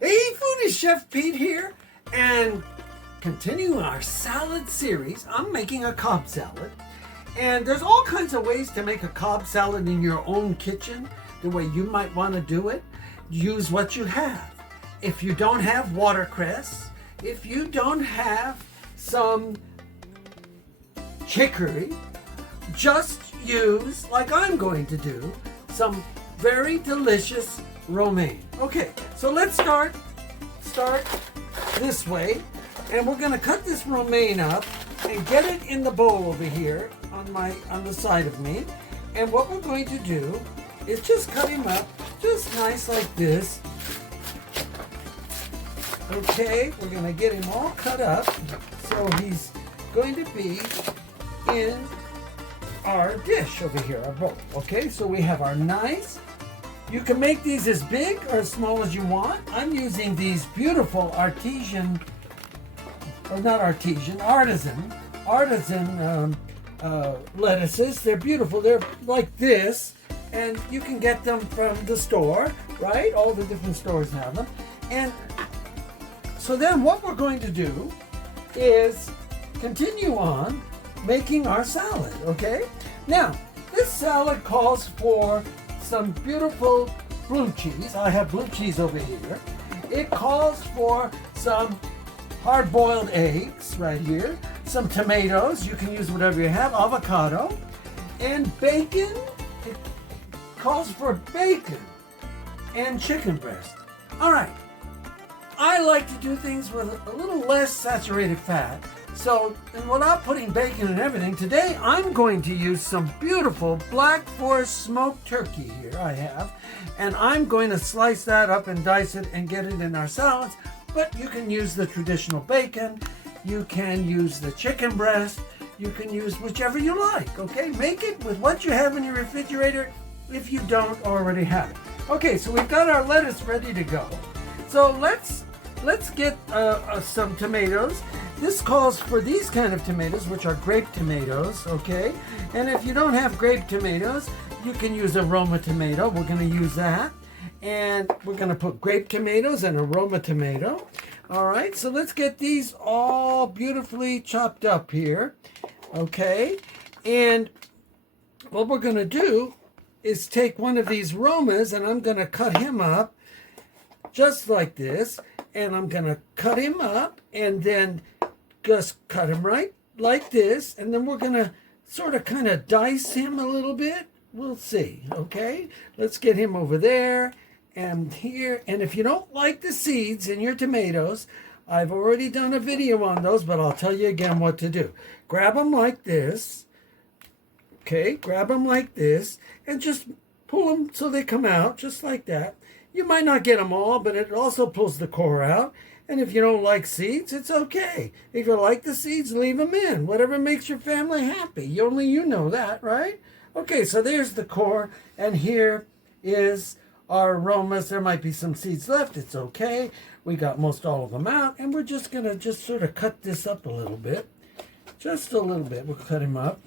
Hey, Foodie Chef Pete here, and continuing our salad series, I'm making a Cobb salad. And there's all kinds of ways to make a Cobb salad in your own kitchen, the way you might want to do it. Use what you have. If you don't have watercress, if you don't have some chicory, just use, like I'm going to do, some very delicious romaine. Okay, so let's start this way, and we're going to cut this romaine up and get it in the bowl over here on the side of me. And what we're going to do is just cut him up just nice like this. Okay, we're going to get him all cut up so he's going to be in our dish over here, our bowl. Okay, so we have our nice. You can make these as big or as small as you want. I'm using these beautiful artisan lettuces. They're beautiful. They're like this, and you can get them from the store, right? All the different stores have them. And so then what we're going to do is continue on making our salad, okay? Now, this salad calls for some beautiful blue cheese. I have blue cheese over here. It calls for some hard-boiled eggs right here, some tomatoes. You can use whatever you have, avocado, and bacon. It calls for bacon and chicken breast. All right. I like to do things with a little less saturated fat. So, and without putting bacon and everything, today I'm going to use some beautiful Black Forest smoked turkey here I have. And I'm going to slice that up and dice it and get it in our salads. But you can use the traditional bacon. You can use the chicken breast. You can use whichever you like, okay? Make it with what you have in your refrigerator if you don't already have it. Okay, so we've got our lettuce ready to go. So let's get some tomatoes. This calls for these kind of tomatoes, which are grape tomatoes, okay? And if you don't have grape tomatoes, you can use aroma tomato. We're going to use that. And we're going to put grape tomatoes and aroma tomato. All right, so let's get these all beautifully chopped up here, okay? And what we're going to do is take one of these aromas, and I'm going to cut him up just like this. And I'm going to cut him up and then just cut him right like this. And then we're going to sort of kind of dice him a little bit. We'll see, okay? Let's get him over there and here. And if you don't like the seeds in your tomatoes, I've already done a video on those, but I'll tell you again what to do. Grab them like this, okay? Grab them like this and just pull them so they come out just like that. You might not get them all, but it also pulls the core out. And if you don't like seeds, it's okay. If you like the seeds, leave them in. Whatever makes your family happy. Only you know that, right? Okay, so there's the core. And here is our aromas. There might be some seeds left. It's okay. We got most all of them out. And we're just going to just sort of cut this up a little bit. Just a little bit. We'll cut him up.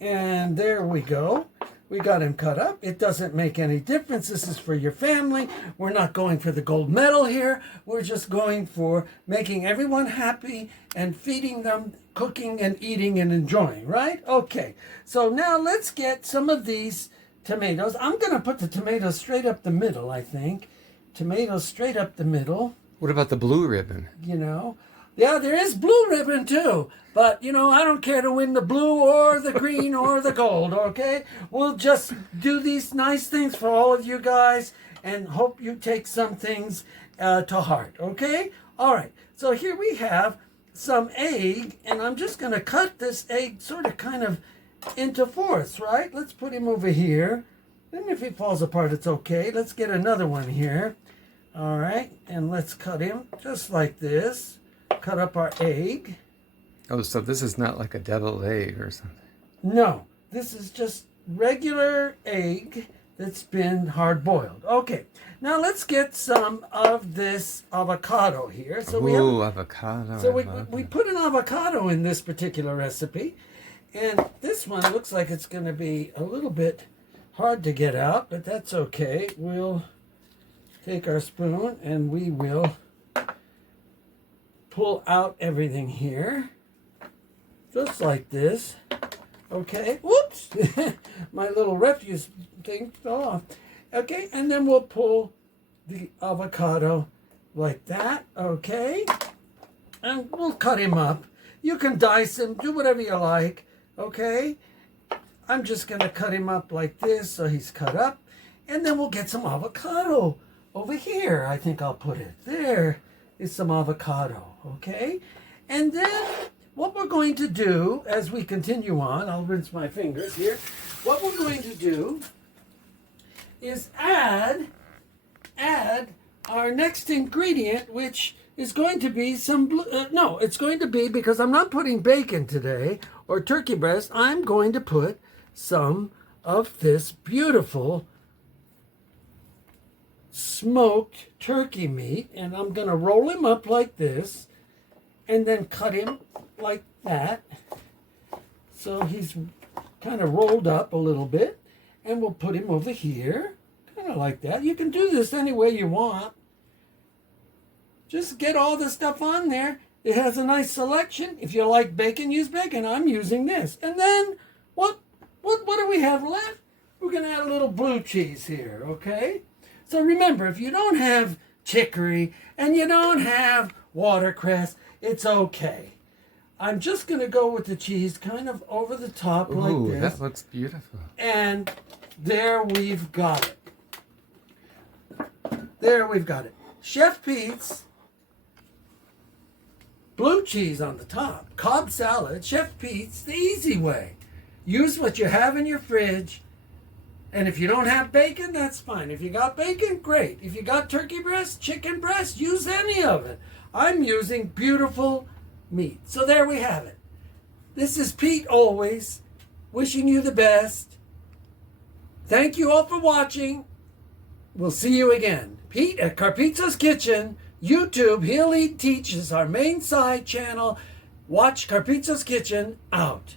And there we go. We got him cut up. It doesn't make any difference. This is for your family. We're not going for the gold medal here. We're just going for making everyone happy and feeding them, cooking and eating and enjoying, right? Okay, so now let's get some of these tomatoes. I'm going to put the tomatoes straight up the middle, I think. Tomatoes straight up the middle. What about the blue ribbon? You know. Yeah, there is blue ribbon too. But, you know, I don't care to win the blue or the green or the gold, okay? We'll just do these nice things for all of you guys and hope you take some things to heart, okay? All right, so here we have some egg, and I'm just going to cut this egg sort of kind of into fourths, right? Let's put him over here. And if he falls apart, it's okay. Let's get another one here. All right, and let's cut him just like this. Cut up our egg. Oh, so this is not like a deviled egg or something? No, this is just regular egg that's been hard-boiled. Okay, now let's get some of this avocado here. So Avocado. So we put an avocado in this particular recipe, and this one looks like it's going to be a little bit hard to get out, but that's okay. We'll take our spoon and we will pull out everything here. Just like this. Okay, whoops! My little refuse thing fell off. Okay, and then we'll pull the avocado like that, okay? And we'll cut him up. You can dice him, do whatever you like, okay? I'm just gonna cut him up like this so he's cut up. And then we'll get some avocado over here. I think I'll put it. There is some avocado, okay? And then what we're going to do as we continue on, I'll rinse my fingers here. What we're going to do is add our next ingredient, which is going to be some, it's going to be, because I'm not putting bacon today or turkey breast, I'm going to put some of this beautiful smoked turkey meat, and I'm going to roll him up like this and then cut him like that. So he's kind of rolled up a little bit, and we'll put him over here, kind of like that. You can do this any way you want. Just get all the stuff on there. It has a nice selection. If you like bacon, use bacon. I'm using this. And then what do we have left? We're going to add a little blue cheese here, okay? So remember, if you don't have chicory and you don't have watercress, it's okay. I'm just going to go with the cheese kind of over the top like this. That looks beautiful. And there we've got it. There we've got it. Chef Pete's blue cheese on the top. Cobb salad. Chef Pete's the easy way. Use what you have in your fridge. And if you don't have bacon, that's fine. If you got bacon, great. If you got turkey breast, chicken breast, use any of it. I'm using beautiful meat. So there we have it. This is Pete always, wishing you the best. Thank you all for watching. We'll see you again. Pete at Carpizzo's Kitchen, YouTube, He'll Eat Teach is our main side channel. Watch Carpizzo's Kitchen out.